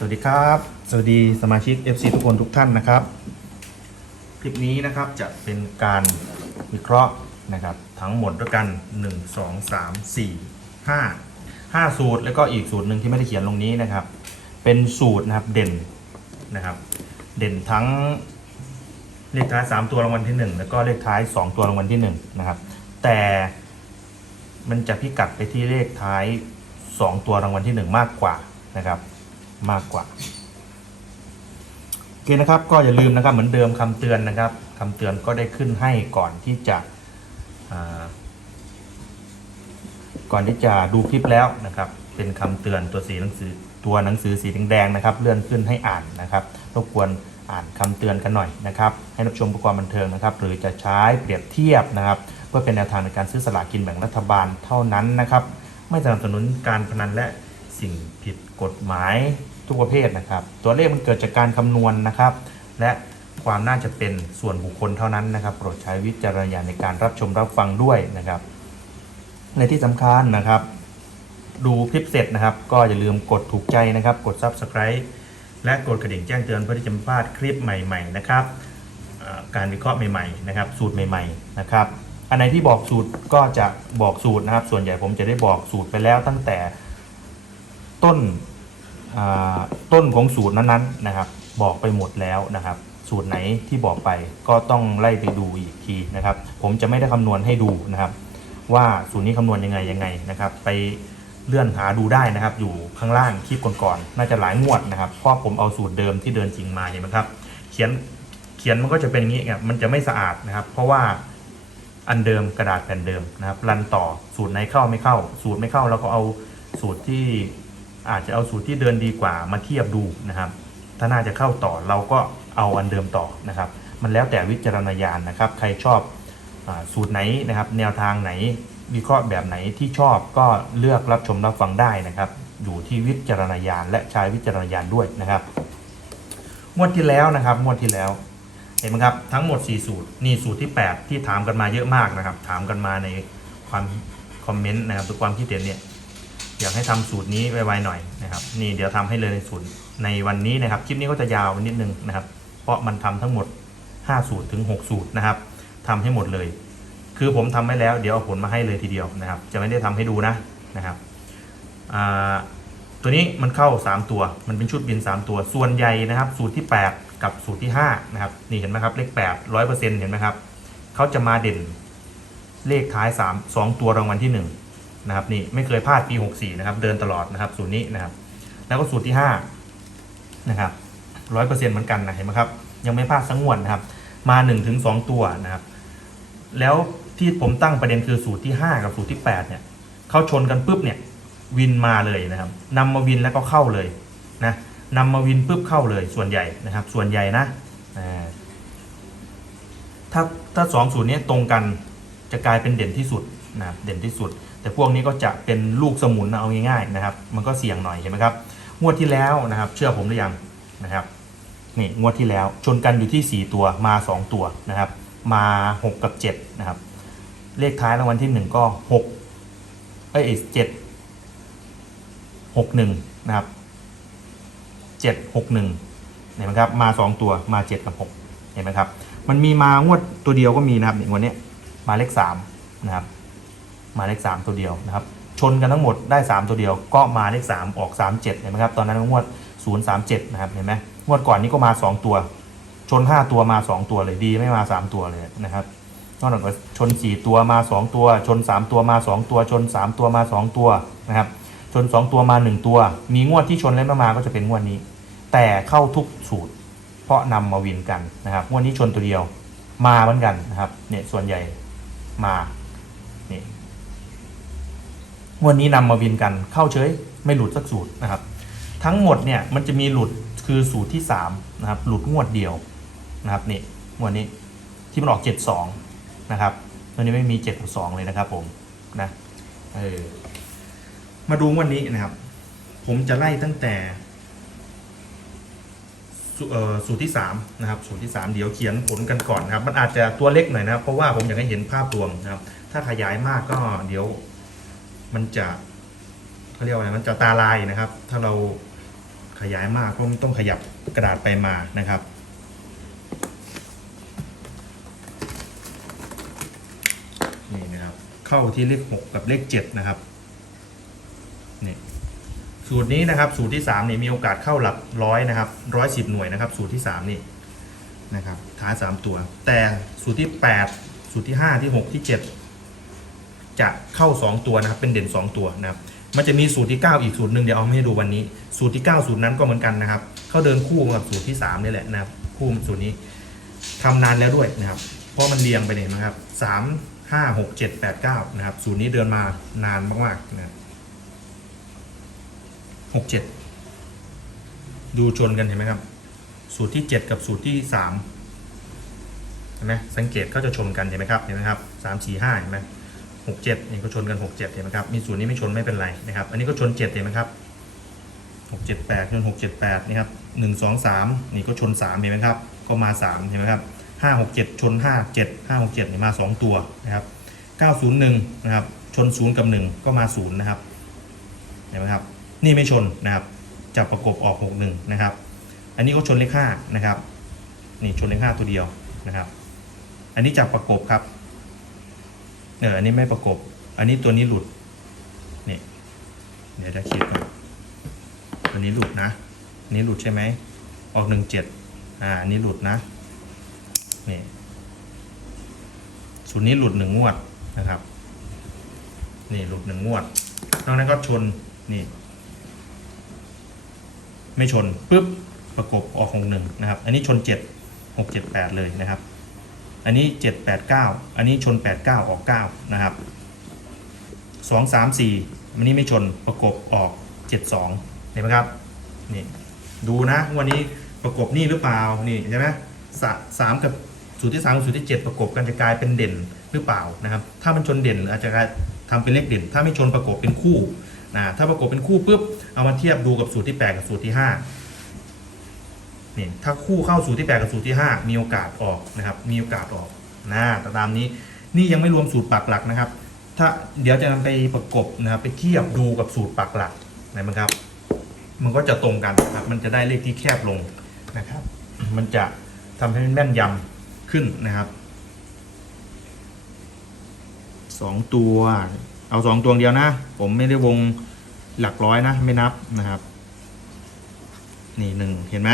สวัสดีครับ สวัสดีสมาชิก FC ทุกคนทุกท่านนะครับ คลิปนี้นะครับจะเป็นการวิเคราะห์นะครับ ทั้งหมดด้วยกัน 1 2 3 4 5 5 สูตร แล้วก็อีกสูตรหนึ่งที่ไม่ได้เขียนลงนี้นะครับ เป็นสูตรนะครับเด่นนะครับ เด่นทั้งเลขท้าย 3 ตัวรางวัลที่ 1 แล้วก็เลขท้าย 2 ตัวรางวัลที่ 1 นะครับ แต่มันจะพิกัดไปที่เลขท้าย 2 ตัวรางวัลที่ 1 มากกว่านะครับ มากกว่าโอเคนะครับ ก็อย่าลืมนะครับเหมือนเดิมคำเตือนนะครับคำเตือนก็ได้ขึ้นให้ก่อนที่จะก่อนที่จะดูคลิปแล้วนะครับ เป็นคำเตือนตัวสีหนังสือตัวหนังสือสีแดงๆนะครับ เลื่อนขึ้นให้อ่านนะครับรบกวนอ่านคำเตือนกันหน่อยนะครับ ให้รับชมประกอบบันเทิงนะครับ หรือจะใช้เปรียบเทียบนะครับ เพื่อเป็นแนวทางในการซื้อสลากกินแบ่งรัฐบาลเท่านั้นนะครับ ไม่สนับสนุนการพนันและสิ่งผิดกฎหมาย ทุกประเภทนะครับ ตัวเลขมันเกิดจากการคำนวณนะครับ และความน่าจะเป็นส่วนบุคคลเท่านั้นนะครับ โปรดใช้วิจารณญาณในการรับชมรับฟังด้วยนะครับ ในที่สำคัญนะครับ ดูคลิปเสร็จนะครับ ก็อย่าลืมกดถูกใจนะครับ กด Subscribe และกดกระดิ่งแจ้งเตือนเพื่อที่จะไม่พลาดคลิปใหม่ๆนะครับการวิเคราะห์ใหม่ๆนะครับ สูตรใหม่ๆนะครับ อันไหนที่บอกสูตรก็จะบอกสูตรนะครับ ส่วนใหญ่ผมจะได้บอกสูตรไปแล้วตั้งแต่ต้น ต้นของสูตรนั้นๆนะครับ บอกไปหมดแล้วนะครับ สูตรไหนที่บอกไปก็ต้องไล่ไปดูอีกทีนะครับ ผมจะไม่ได้คำนวณให้ดูนะครับ ว่าสูตรนี้คำนวณยังไงยังไงนะครับ ไปเลื่อนหาดูได้นะครับ อยู่ข้างล่างคลิปก่อนๆน่าจะหลายงวดนะครับเพราะผมเอาสูตรเดิมที่เดินจริงมาเห็นไหมครับ เขียนเขียนมันก็จะเป็นอย่างนี้ครับมันจะไม่สะอาดนะครับ เพราะว่าอันเดิมกระดาษแผ่นเดิมนะครับ รันต่อสูตรไหนเข้าไม่เข้า สูตรไม่เข้าเราก็เอาสูตรที่ อาจจะเอาสูตรที่เดินดีกว่ามาเทียบดูนะครับ ถ้าน่าจะเข้าต่อเราก็เอาอันเดิมต่อนะครับ มันแล้วแต่วิจารณญาณนะครับ ใครชอบอสูตรไหนนะครับ แนวทางไหนวิเคราะห์แบบไหนที่ชอบก็เลือกรับชมรับฟังได้นะครับ อยู่ที่วิจารณญาณและใช้วิจารณญาณด้วยนะครับงวดที่แล้วนะครับงวดที่แล้วเห็นไหมครับทั้งหมด 4 สูตรนี่สูตรที่ 8 ที่ถามกันมาเยอะมากนะครับ ถามกันมาในความคอมเมนต์นะครับทุกความคิดเห็นเนี่ย อยากให้ทำสูตรนี้ไวๆหน่อยนะครับ นี่เดี๋ยวทำให้เลยในสูตรในวันนี้นะครับ คลิปนี้ก็จะยาวนิดนึงนะครับ เพราะมันทำทั้งหมด 5 สูตรถึง 6 สูตรนะครับทำให้หมดเลย คือผมทำไว้แล้ว เดี๋ยวเอาผลมาให้เลยทีเดียวนะครับ จะไม่ได้ทำให้ดูนะนะครับอ่าตัวนี้มันเข้า 3 ตัว มันเป็นชุดบิน 3 ตัว ส่วนใหญ่นะครับ สูตรที่ 8 กับสูตรที่ 5 นะครับ นี่เห็นไหมครับ เลข 8 100%เห็นไหมครับ เขาจะมาเด่นเลขท้าย 3 2 ตัวรางวัลที่ 1 นะครับนี่ไม่เคยพลาดปี 64 นะครับ เดินตลอดนะครับ สูตรนี้นะครับ แล้วก็สูตรที่ 5 นะครับ100%เปอร์เซ็นต์เหมือนกันนะเห็นไหมครับ ยังไม่พลาดสังวดนะครับ มา1-2ตัวนะครับ แล้วที่ผมตั้งประเด็นคือสูตรที่ 5 กับสูตรที่ 8 เนี่ยเขาชนกันปุ๊บเนี่ยวินมาเลยนะครับนำมาวินแล้วก็เข้าเลยนะนำมาวินปุ๊บเข้าเลยส่วนใหญ่นะครับ ส่วนใหญ่นะถ้าถ้าสองสูตรนี้ตรงกันจะกลายเป็นเด่นที่สุดนะครับเด่นที่สุด แต่พวกนี้ก็จะเป็นลูกสมุนเอาง่ายๆนะครับ มันก็เสี่ยงหน่อยเห็นไหมครับงวดที่แล้วนะครับ เชื่อผมหรือยังนะครับนี่งวดที่แล้วชนกันอยู่ที่ 4 ตัวมา 2 ตัวนะครับ มา 6 กับ7นะครับ เลขท้ายรางวัลที่ 1 ก็ 6 เอ้ยเจ็ดหกหนึ่งนะครับเจ็ดหกหนึ่งเห็นไหมครับมา2ตัวมา7กับ6เห็นไหมครับ มันมีมางวดตัวเดียวก็มีนะครับงวันนี้มาเลข3นะครับ มาเลข3ตัวเดียวนะครับชนกันทั้งหมดได้ 3 ตัวเดียว ก็มาเลข3ออก 3 7เห็นไหมครับตอนนั้นงวด 0 3 7 นะครับเห็นไหมงวดก่อนนี้ก็มา 2 ตัว ชน 5 ตัวมา 2 ตัวเลยดีไม่มา 3 ตัวเลยนะครับนอกจากนั้นชน 4 ตัวมา 2 ตัว ชน 3 ตัวมา 2 ตัว ชน 3 ตัวมา 2 ตัวนะครับชน 2 ตัวมา 1 ตัว มีงวดที่ชนแล้วไม่มาก็จะเป็นงวดนี้ แต่เข้าทุกสูตร เพราะนำมาวินกันนะครับงวดนี้ชนตัวเดียวมาเหมือนกันนะครับเนี่ยส่วนใหญ่มาเนี่ย งวดนี้นำมาวินกันเข้าเฉยไม่หลุดสักสูตรนะครับ ทั้งหมดเนี่ยมันจะมีหลุดคือสูตรที่3นะครับหลุดงวดเดียวนะครับนี่งวดนี้ที่มันออก 72 นะครับตัวนี้ไม่มี7กับ2เลยนะครับผมนะเออมาดูวันนี้นะครับ ผมจะไล่ตั้งแต่สูตรที่3นะครับสูตรที่ 3 เดี๋ยวเขียนผลกันก่อนนะครับ มันอาจจะตัวเล็กหน่อยนะครับ เพราะว่าผมอยากให้เห็นภาพรวมนะครับ ถ้าขยายมากก็เดี๋ยว มันจะเขาเรียกว่าอะไรมันจะตาลายนะครับ ถ้าเราขยายมากก็ต้องขยับกระดาษไปมานะครับนี่นะครับ เข้าที่เลข6กับเลข7นะครับนี่สูตรนี้นะครับ สูตรที่3นี่มีโอกาสเข้าหลักร้อยนะครับร้อยสิบหน่วยนะครับ สูตรที่3นี่นะครับท้าย3ตัว แต่สูตรที่8สูตรที่5ที่6ที่7 จะเข้า 2 ตัวนะครับ เป็นเด่น 2 ตัวนะครับ มันจะมีสูตรที่ 9 อีกสูตรหนึ่งเดี๋ยวเอามาให้ดูวันนี้ สูตรที่ 9 สูตรนั้นก็เหมือนกันนะครับ เขาเดินคู่กับสูตรที่3นี่แหละนะครับคู่สูตรนี้ทำนานแล้วด้วยนะครับ เพราะมันเรียงไปเนี่ยนะครับสามห้าหกเจ็ดแปดเก้านะครับ สูตรนี้เดินมานานมากๆนะครับหกเจ็ดดูชนกันเห็นไหมครับ สูตรที่ 7 กับสูตรที่3เห็นไหมสังเกตเขาจะชนกันเห็นไหมครับเห็นไหมครับสามสี่ห้าเห็นไหม หกเจ็ดนี่ก็ชนกันหกเจ็ดเห็นไหมครับ มีสูตรนี้ไม่ชนไม่เป็นไรนะครับ อันนี้ก็ชนเจ็ดเห็นไหมครับหกเจ็ดแปดชนหกเจ็ดแปดนี่ครับหนึ่งสองสามนี่ก็ชนสามเห็นไหมครับ ก็มาสามเห็นไหมครับห้าหกเจ็ดชนห้าเจ็ดห้าหกเจ็ดนี่มาสองตัวนะครับเก้าศูนย์หนึ่งนะครับ ชนศูนย์กับหนึ่งก็มาศูนย์นะครับ เห็นไหมครับ นี่ไม่ชนนะครับ จับประกบออกหกหนึ่งนะครับ อันนี้ก็ชนเลขห้านะครับ นี่ชนเลขห้าตัวเดียวนะครับ อันนี้จับประกบครับ เอออันนี้ไม่ประกบ อันนี้ตัวนี้หลุดนี่เดี๋ยวจะคิดก่อนตัวนี้หลุดนะอันนี้หลุดใช่ไหมออกหนึ่งเจ็ดอ่าอันนี้หลุดนะนี่ส่วนนี้หลุดหนึ่งงวดนะครับนี่หลุดหนึ่งงวดนอกนั้นก็ชนนี่ ไม่ชนปุ๊บประกบออกของหนึ่งนะครับ อันนี้ชนเจ็ดหกเจ็ดแปดเลยนะครับ อันนี้ 7 8 9 อันนี้ชน 8 9 ออก 9 นะครับ 2 3 4 อันนี้ไม่ชนประกบออก 7 2 เห็นไหมครับ นี่ ดูนะวันนี้ประกบนี่หรือเปล่า นี่ใช่ไหมสสามกับสูตรที่3กับสูตรที่ 7 ประกบกันจะกลายเป็นเด่นหรือเปล่านะครับ ถ้ามันชนเด่นอาจจะทำเป็นเลขเด่น ถ้าไม่ชนประกบเป็นคู่นะถ้าประกบเป็นคู่ปุ๊บเอามาเทียบดูกับสูตรที่ 8 กับสูตรที่ 5 นี่ถ้าคู่เข้าสูตรที่8กับสูตรที่ 5 มีโอกาสออกนะครับ มีโอกาสออกนะแต่ตามนี้นี่ยังไม่รวมสูตรปักหลักนะครับ ถ้าเดี๋ยวจะนำไปประกบนะครับ ไปเทียบดูกับสูตรปักหลักนะครับ มันก็จะตรงกันนะครับ มันจะได้เลขที่แคบลงนะครับ มันจะทำให้แม่นยำขึ้นนะครับสองตัวเอาสองตัวเดียวนะ ผมไม่ได้วงหลักร้อยนะ ไม่นับนะครับ นี่หนึ่งเห็นไหม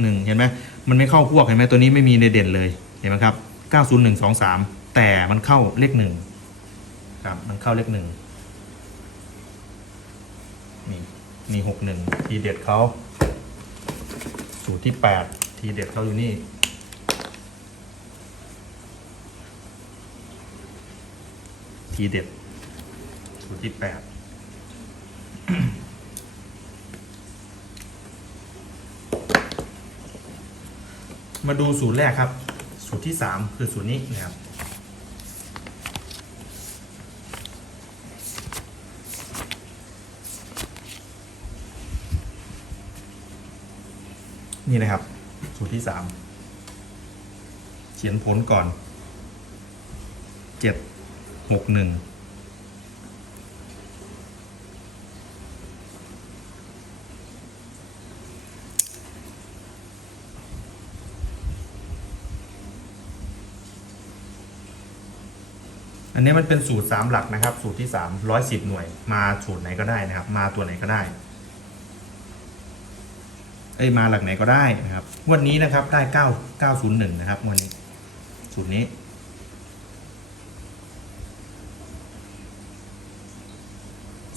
หนึ่งเห็นไหมมันไม่เข้าพวกเห็นไหมตัวนี้ไม่มีในเด่นเลยเห็นไหมครับเก้าศูนย์หนึ่งสองสามแต่มันเข้าเลขหนึ่งครับมันเข้าเลขหนึ่งนี่นี่หกหนึ่งทีเด็ดเขาสูตรที่แปดทีเด็ดเขาอยู่นี่ทีเด็ดสูตรที่แปด มาดูสูตรแรกครับ สูตรที่ 3 คือสูตรนี้นะครับ นี่นะครับ สูตรที่ 3 เขียนผลก่อน 7 6 1 อันนี้มันเป็นสูตร 3 หลักนะครับ สูตรที่ 3 110 หน่วย มาสูตรไหนก็ได้นะครับ มาตัวไหนก็ได้ เอ้ยมาหลักไหนก็ได้นะครับ วันนี้นะครับได้ 9 901 นะครับวันนี้ สูตรนี้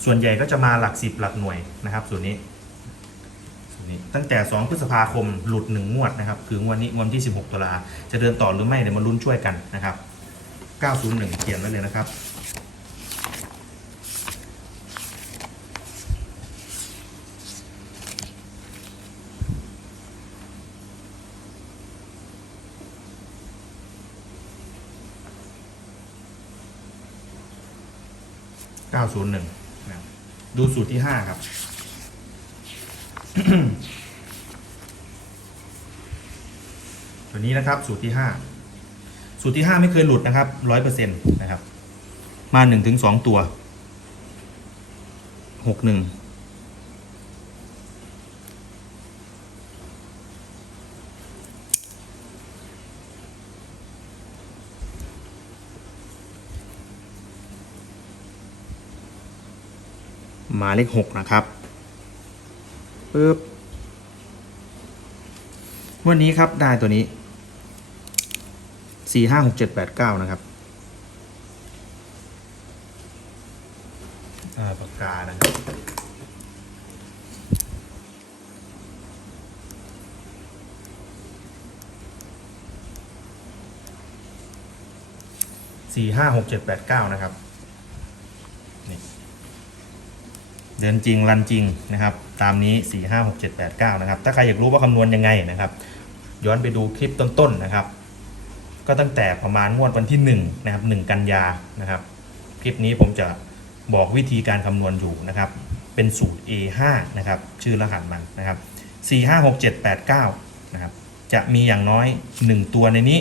ส่วนใหญ่ก็จะมาหลัก10หลักหน่วยนะครับสูตรนี้สูตรนี้ ตั้งแต่ 2 พฤษภาคมหลุด 1 งวดนะครับ คืองวดนี้งวดที่ 16 ตุลาจะเดินต่อหรือไม่เดี๋ยวมาลุ้นช่วยกันนะครับ 901 เขียนไว้เลยนะครับ 901นะครับดูสูตรที่ 5 ครับตัวนี้นะครับสูตรที่ 5 สูตรที่ 5 ไม่เคยหลุดนะครับร้อยเปอร์เซ็นต์นะครับ มา1นถึงสตัว6งมาเลขหกนะครับปึ๊บวันนี้ครับได้ตัวนี้ สี่ห้าหกเจ็ดแปดเก้านะครับาปากกานะครับสี่ห้าหกเจ็ดแปดเก้านะครับเดินจริงรันจริงนะครับ ตามนี้4 5 6 7 8 9นะครับ ถ้าใครอยากรู้ว่าคำนวณยังไงนะครับ ย้อนไปดูคลิปต้นๆนะครับ ก็ตั้งแต่ประมาณงวดวันที่1นะครับ1กันยานะครับคลิปนี้ผมจะบอกวิธีการคำนวณอยู่นะครับเป็นสูตร A5 นะครับชื่อรหัสมันนะครับ4 5 6 7 8 9นะครับจะมีอย่างน้อย 1 ตัวในนี้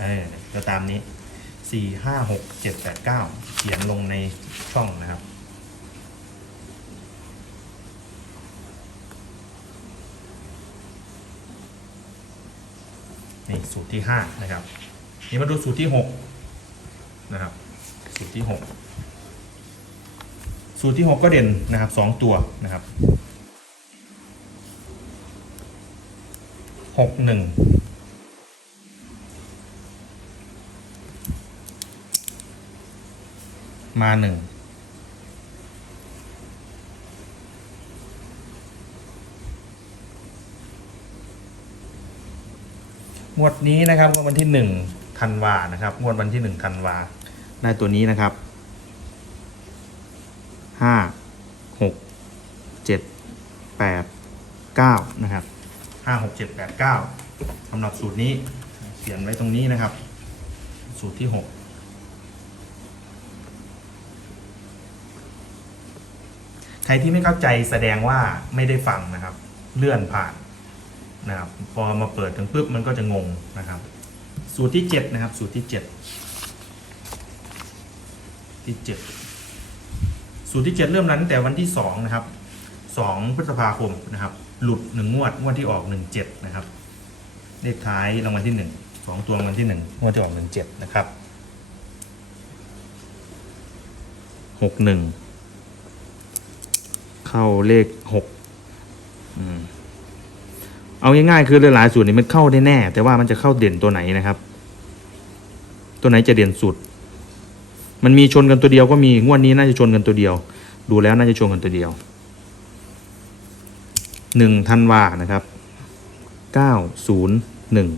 เออก็ตามนี้ 4 5 6 7 8 9 เขียนลงในช่องนะครับนี่สูตรที่ห้านะครับ นี่มาดูสูตรที่หกนะครับ สูตรที่หกสูตรที่หกก็เด่นนะครับสองตัวนะครับหกหนึ่งมาหนึ่งงวดนี้นะครับวันที่หนึ่ง ธันวานะครับ งวดวันที่หนึ่งธันวา ได้ตัวนี้นะครับห้าหกเจ็ดแปดเก้านะครับห้าหกเจ็ดแปดเก้าสำหรับสูตรนี้เขียนไว้ตรงนี้นะครับ สูตรที่หกใครที่ไม่เข้าใจแสดงว่าไม่ได้ฟังนะครับ เลื่อนผ่านนะครับ พอมาเปิดถึงปุ๊บมันก็จะงงนะครับ สูตรที่เจ็ดนะครับ สูตรที่เจ็ดที่เจ็ดสูตรที่เจ็ดเริ่มรันตั้งแต่วันที่สองนะครับสองพฤษภาคมนะครับ หลุดหนึ่งงวดงวดที่ออกหนึ่งเจ็ดนะครับเลขท้ายรางวัลที่หนึ่งสองตัวรางวัลที่หนึ่งงวดที่ออกหนึ่งเจ็ดนะครับหกหนึ่งเข้าเลขหกอืมเอาง่ายๆคือหลายๆสูตรนี่มันเข้าได้แน่ แต่ว่ามันจะเข้าเด่นตัวไหนนะครับ ตัวไหนจะเด่นสุด มันมีชนกันตัวเดียวก็มีงวดนี้น่าจะชนกันตัวเดียว ดูแล้วน่าจะชนกันตัวเดียวหนึ่งธันวานะครับเก้าศูนย์หนึ่ง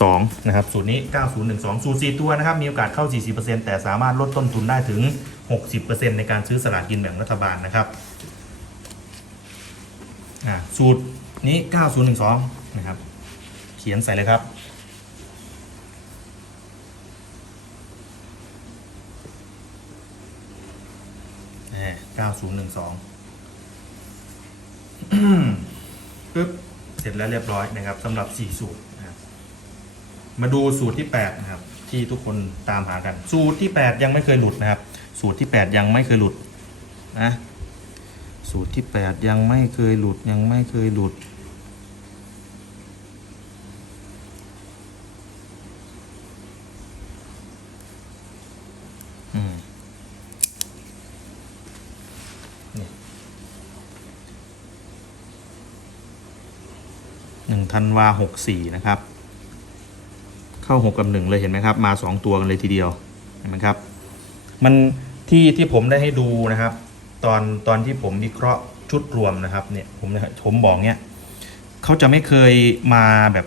สองนะครับสูตรนี้เก้าศูนย์หนึ่งสองสูตรสี่ตัวนะครับ มีโอกาสเข้า 40%แต่สามารถลดต้นทุนได้ถึง 60%ในการซื้อสลากกินแบ่งรัฐบาลนะครับสูตรนี้ 9012 นะครับ เขียนใส่เลยครับ 9012ปึ๊บเสร็จแล้วเรียบร้อยนะครับสำหรับ 4 สูตรนะครับมาดูสูตรที่ 8 นะครับ ที่ทุกคนตามหากัน สูตรที่ 8 ยังไม่เคยหลุดนะครับ สูตรที่ 8 ยังไม่เคยหลุดนะสูตรที่ 8 ยังไม่เคยหลุดยังไม่เคยหลุด 1ธันวาหกสี่นะครับ เข้า 6 กับ 1 เลยเห็นไหมครับ มา 2 ตัวกันเลยทีเดียวเห็นไหมครับ มันที่ที่ผมได้ให้ดูนะครับ ตอนตอนที่ผมวิเคราะห์ชุดรวมนะครับเนี่ยผมผมบอกเนี้ยเขาจะไม่เคยมาแบบ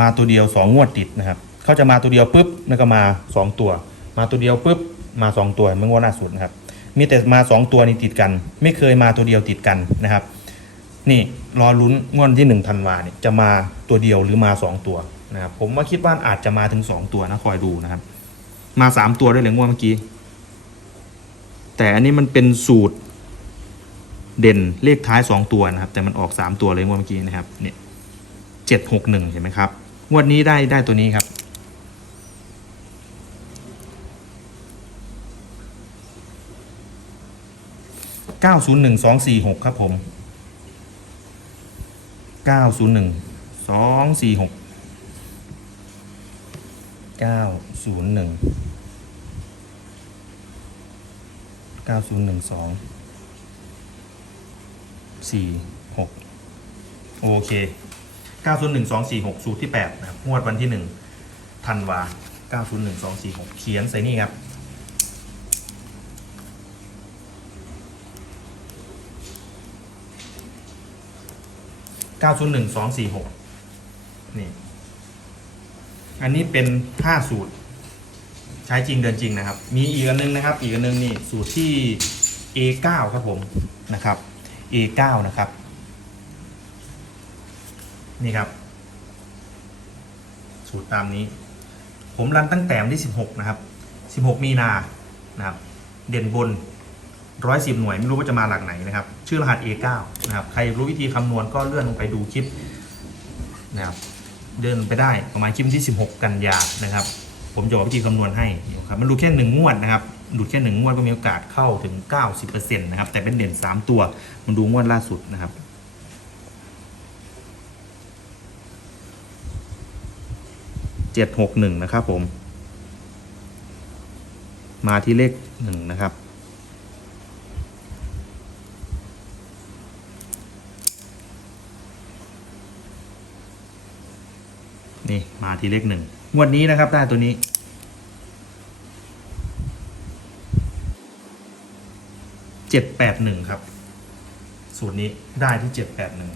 มาตัวเดียว 2 งวดติดนะครับเขาจะมาตัวเดียวปุ๊บมันก็มา 2 ตัว มาตัวเดียวปุ๊บมา 2 ตัวเมื่องวดล่าสุดนะครับมีแต่มา 2 ตัวนี้ติดกัน ไม่เคยมาตัวเดียวติดกันนะครับ นี่รอลุ้นงวดที่หนึ่งธันวาเนี่ยจะมาตัวเดียวหรือมาสองตัวนะครับผมว่าคิดว่าอาจจะมาถึงสองตัวนะคอยดูนะครับ มาสามตัวด้วยเลยงวดเมื่อกี้ แต่อันนี้มันเป็นสูตรเด่นเลขท้ายสองตัวนะครับ แต่มันออกสามตัวเลยงวดเมื่อกี้นะครับเนี่ยเจ็ดหกหนึ่งเห็นไหมครับงวดนี้ได้ได้ตัวนี้ครับเก้าศูนย์หนึ่งสองสี่หกครับผม เก้าศูนย์หนึ่งสองสี่หกเก้าศูนย์หนึ่งเก้าศูนย์หนึ่งสองสี่หกโอเคเก้าศูนย์หนึ่งสองสี่หกสูตรที่แปดนะครับงวดวันที่หนึ่งธันวาเก้าศูนย์หนึ่งสองสี่หกเขียนใส่นี่ครับ ก้าศูนย์หนึ่งสองสี่หกนี่ อันนี้เป็นห้าสูตร ใช้จริงเดินจริงนะครับ มีอีกอันนึงนะครับ อีกอันนึงนี่สูตรที่ A9 ครับผมนะครับ A9 นะครับ นี่ครับ สูตรตามนี้ ผมรันตั้งแต่วันที่ 16 นะครับ 16 มีนานะครับ เด่นบน 110หน่วยไม่รู้ว่าจะมาหลักไหนนะครับ ชื่อรหัส A9 นะครับใครรู้วิธีคำนวณก็เลื่อนลงไปดูคลิปนะครับเดินไปได้ประมาณคลิปที่ 16 กันยานะครับ ผมจะบอกวิธีคำนวณให้ครับมันดูแค่หนึ่งงวดนะครับดูแค่หนึ่งงวดก็มีโอกาสเข้าถึง 90%นะครับแต่เป็นเด่น 3 ตัว มันดูงวดล่าสุดนะครับเจ็ดหกหนึ่งนะครับผม มาที่เลขหนึ่งนะครับ นี่มาที่เลขหนึ่งงวดนี้นะครับได้ตัวนี้ เจ็ดแปดหนึ่งครับ สูตรนี้ได้ที่เจ็ดแปดหนึ่ง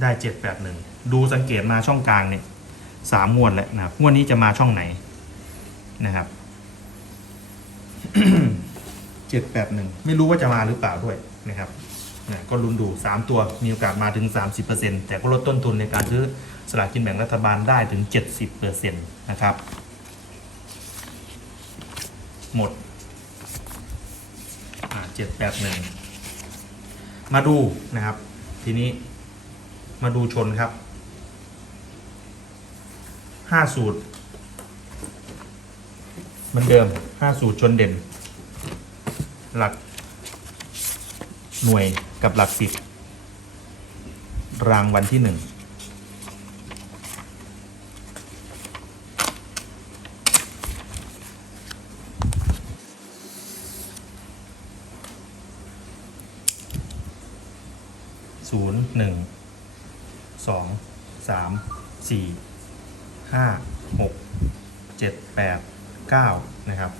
ได้เจ็ดแปดหนึ่งดูสังเกตมาช่องกลางเนี่ยสามงวดแล้วนะครับงวดนี้จะมาช่องไหนนะครับ เจ็ดแปดหนึ่งไม่รู้ว่าจะมาหรือเปล่าด้วยนะครับนะก็ลุ้นดูสามตัวมีโอกาสมาถึงสามสิบเปอร์เซ็นแต่ก็ลดต้นทุนในการซื้อสลากกินแบ่งรัฐบาลได้ถึงเจ็ดสิบเปอร์เซ็นตนะครับ หมดอ่าเจ็ดแปดหนึ่งมาดูนะครับ ทีนี้มาดูชนครับห้าสูตร เหมือนเดิมห้าสูตรชนเด่น หลักหน่วยกับหลักสิบรางวัลที่หนึ่งศูนย์หนึ่งสองสามสี่ห้าหกเจ็ดแปดเก้านะครับ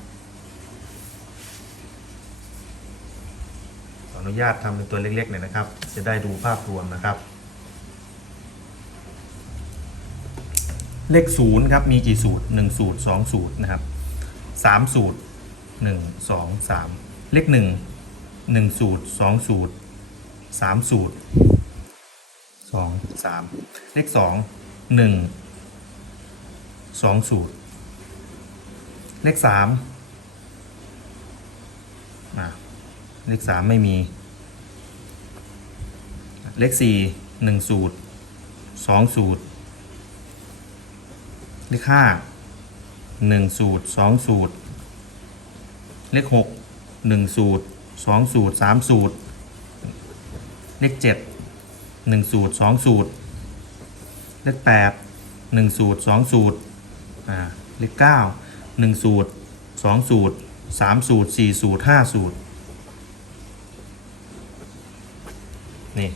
ขออ นุญาตทำเป็นตัวเล็กๆหน่อยนะครับ จะได้ดูภาพรวมนะครับ เลขศูนย์ครับ มีกี่สูตรหนึ่งสูตรสองสูตรนะครับสามสูตรหนึ่งสองสามเลขหนึ่งหนึ่งสูตรสองสูตรสามสูตรสองสามเลขสองหนึ่งสองสูตร เลขสามเลขสามไม่มี เลขสี่หนึ่งสูตรสองสูตร เลขห้าหนึ่งสูตรสองสูตร เลขหกหนึ่งสูตรสองสูตรสามสูตร เลขเจ็ดหนึ่งสูตรสองสูตร เลขแปดหนึ่งสูตรสองสูตรอ่าเลขเก้าหนึ่งสูตรสองสูตรสามสูตรสี่สูตรห้าสูตร นี่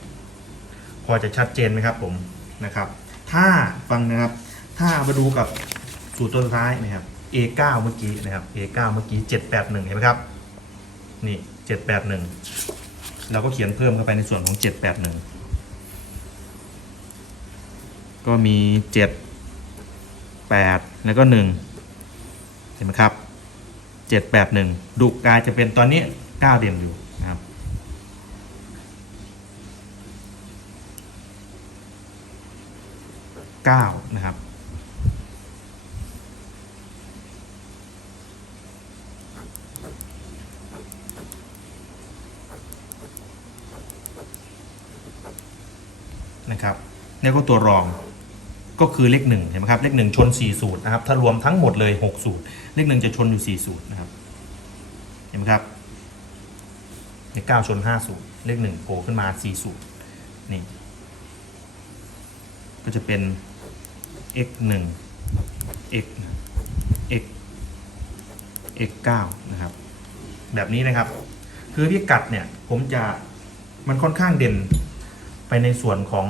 พอจะชัดเจนไหมครับผมนะครับ ถ้าฟังนะครับ ถ้ามาดูกับสูตรตัวสุดท้ายนะครับ A9 เมื่อกี้นะครับ A9 เมื่อกี้ 781 เห็นไหมครับ นี่ 781 เราก็เขียนเพิ่มเข้าไปในส่วนของ 781 ก็มี 7 8 แล้วก็ 1 เห็นไหมครับ 781 ดุกายจะเป็นตอนนี้ 9 เด่นอยู่นะครับ 9 นะครับ นะครับแล้วก็ตัวรองก็คือเลขหนึ่งเห็นไหมครับ เลขหนึ่งชน4สูตรนะครับ ถ้ารวมทั้งหมดเลย 6 สูตร เลขหนึ่งจะชนอยู่ 4 สูตรนะครับ เห็นไหมครับเลขเก้าชน5สูตร เลขหนึ่งโผล่ขึ้นมา 4 สูตรนี่ก็จะเป็น x 1 x x x 9นะครับ แบบนี้นะครับ คือพิกัดเนี่ย ผมจะมันค่อนข้างเด่นไปในส่วนของ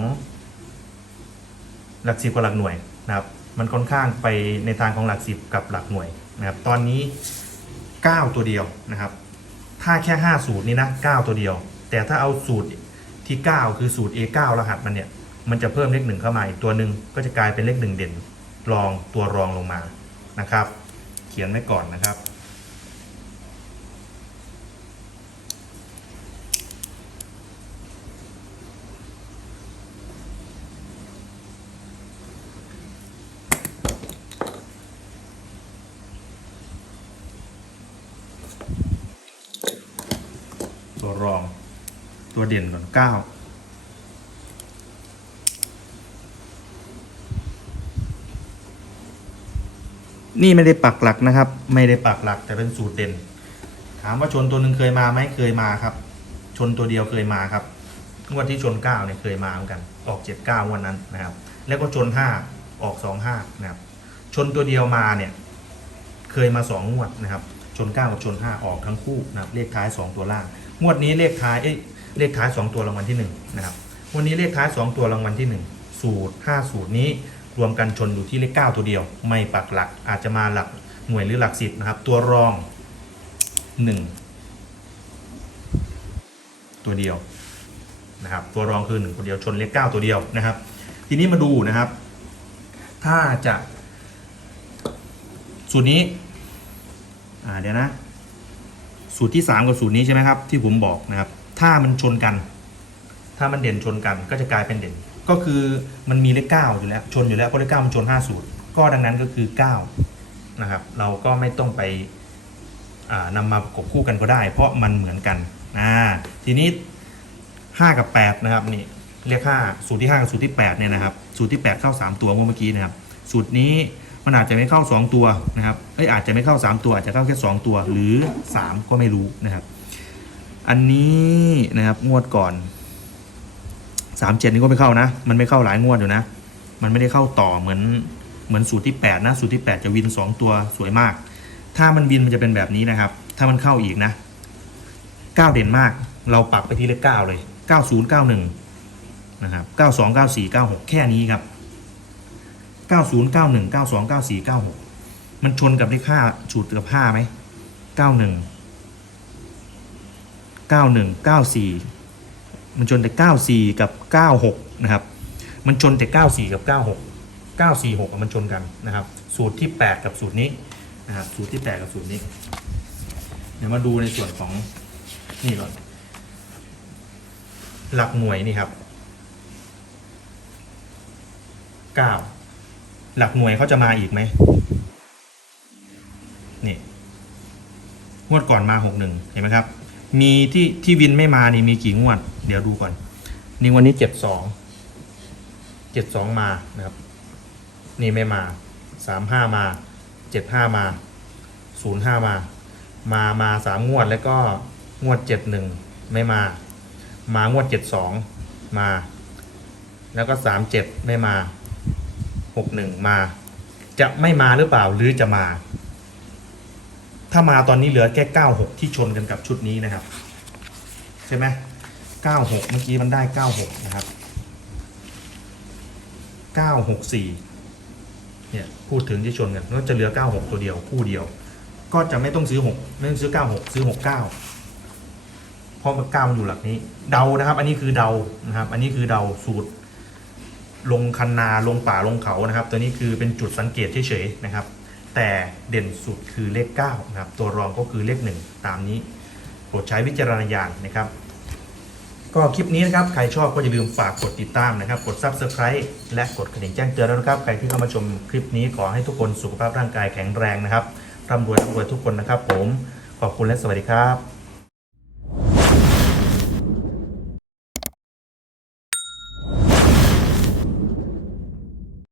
หลักสิบกับหลักหน่วยนะครับ มันค่อนข้างไปในทางของหลักสิบกับหลักหน่วยนะครับ ตอนนี้ 9 ตัวเดียวนะครับ ถ้าแค่ 5 สูตรนี้นะ 9 ตัวเดียว แต่ถ้าเอาสูตรที่ 9 คือสูตร A9 รหัสมันเนี่ย มันจะเพิ่มเลขหนึ่งเข้ามาอีกตัวหนึ่งก็จะกลายเป็นเลขหนึ่งเด่นรองตัวรองลงมานะครับ เขียนไว้ก่อนนะครับ ตัวรองตัวเด่นก่อน9 นี่ไม่ได้ปักหลักนะครับ ไม่ได้ปักหลัก แต่เป็นสูตรเด่น ถามว่าชนตัวหนึ่งเคยมาไหมเคยมาครับ ชนตัวเดียวเคยมาครับงวดที่ชนเก้าเนี่ยเคยมาเหมือนกัน ออกเจ็ดเก้าวันนั้นนะครับ แล้วก็ชนห้าออกสองห้านะครับ ชนตัวเดียวมาเนี่ย เคยมาสองงวดนะครับ ชนเก้ากับชนห้าออกทั้งคู่นะครับ เลขท้ายสองตัวล่าง งวดนี้เลขท้ายเอ้ยเลขท้ายสองตัวรางวัลที่หนึ่งนะครับ วันนี้เลขท้ายสองตัวรางวัลที่หนึ่งสูตรห้าสูตรนี้ รวมกันชนอยู่ที่เลขเก้าตัวเดียว ไม่ปักหลักอาจจะมาหลักหน่วยหรือหลักสิบนะครับ ตัวรองหนึ่งตัวเดียวนะครับ ตัวรองคือหนึ่งตัวเดียวชนเลขเก้าตัวเดียวนะครับ ทีนี้มาดูนะครับ ถ้าจะสูตรนี้อ่าเดี๋ยวนะ สูตรที่ 3 กับสูตรนี้ใช่ไหมครับ ที่ผมบอกนะครับ ถ้ามันชนกัน ถ้ามันเด่นชนกันก็จะกลายเป็นเด่น ก็คือมันมีเลข9อยู่แล้วชนอยู่แล้วเพราะเลข9มันชน5สูตรก็ดังนั้นก็คือ9นะครับเราก็ไม่ต้องไปอ่านำมาประกบคู่กันก็ได้ เพราะมันเหมือนกันอ่าทีนี้ 5 กับ 8 นะครับนี่เรียก5สูตรที่ 5 กับสูตรที่ 8 เนี่ยนะครับสูตรที่ 8 เข้า 3 ตัวเมื่อกี้นะครับสูตรนี้มันอาจจะไม่เข้า 2 ตัวนะครับเอ้ยอาจจะไม่เข้า 3 ตัวอาจจะเข้าแค่ 2 ตัวหรือ 3 ก็ไม่รู้นะครับ อันนี้นะครับงวดก่อน สามเจ็ดนี่ก็ไม่เข้านะ มันไม่เข้าหลายงวดอยู่นะ มันไม่ได้เข้าต่อเหมือนเหมือนสูตรที่แปดนะ สูตรที่แปดจะวินสองตัวสวยมาก ถ้ามันวินมันจะเป็นแบบนี้นะครับ ถ้ามันเข้าอีกนะเก้าเด่นมาก เราปักไปที่เลขเก้าเลยเก้าศูนย์เก้าหนึ่งนะครับเก้าสองเก้าสี่เก้าหกแค่นี้ครับเก้าศูนย์เก้าหนึ่งเก้าสองเก้าสี่เก้าหกมันชนกับเลขห้าสูตรกับห้าไหมเก้าหนึ่งเก้าหนึ่งเก้าสี่ มันชนแต่ 94 กับ 96 นะครับ มันชนแต่ 94 กับ 96 946มันชนกันนะครับ สูตรที่ 8 กับสูตรนี้นะครับ สูตรที่ 8 กับสูตรนี้ เดี๋ยวมาดูในส่วนของนี่ก่อน หลักหน่วยนี่ครับ 9 หลักหน่วยเขาจะมาอีกไหม นี่ งวดก่อนมา 61 เห็นไหมครับ มีที่ที่วินไม่มานี่มีกี่งวด เดี๋ยวดูก่อน นี่วันนี้72 72มานะครับ นี่ไม่มา35มห้า75มา05มา มามา3งวดแล้วก็งวด71ไม่มา มางวด72มา แล้วก็37ไม่มา61มา จะไม่มาหรือเปล่าหรือจะมา ถ้ามาตอนนี้เหลือแค่96 ที่ชนกันกับชุดนี้นะครับ ใช่ไหม96 เมื่อกี้มันได้ 96 นะครับ 964 เนี่ย พูดถึงที่ชนกันก็จะเหลือ 96 ตัวเดียว คู่เดียว ก็จะไม่ต้องซื้อ 6 ไม่ต้องซื้อ 96 ซื้อ 69 เพราะมันก้ามันอยู่หลักนี้ เดานะครับ อันนี้คือเดานะครับ อันนี้คือเดาสูตร ลงคันนาลงป่าลงเขานะครับ ตัวนี้คือเป็นจุดสังเกตเฉยๆนะครับ แต่เด่นสุดคือเลข9นะครับตัวรองก็คือเลข 1 ตามนี้โปรดใช้วิจารณญาณนะครับ ก็คลิปนี้นะครับ ใครชอบก็อย่าลืมฝากกดติดตามนะครับ กด Subscribe และกดกระดิ่งแจ้งเตือนแล้วนะครับ ใครที่เข้ามาชมคลิปนี้ขอให้ทุกคนสุขภาพร่างกายแข็งแรงนะครับร่ำรวยร่ำรวยทุกคนนะครับ ผมขอบคุณและสวัสดีครับ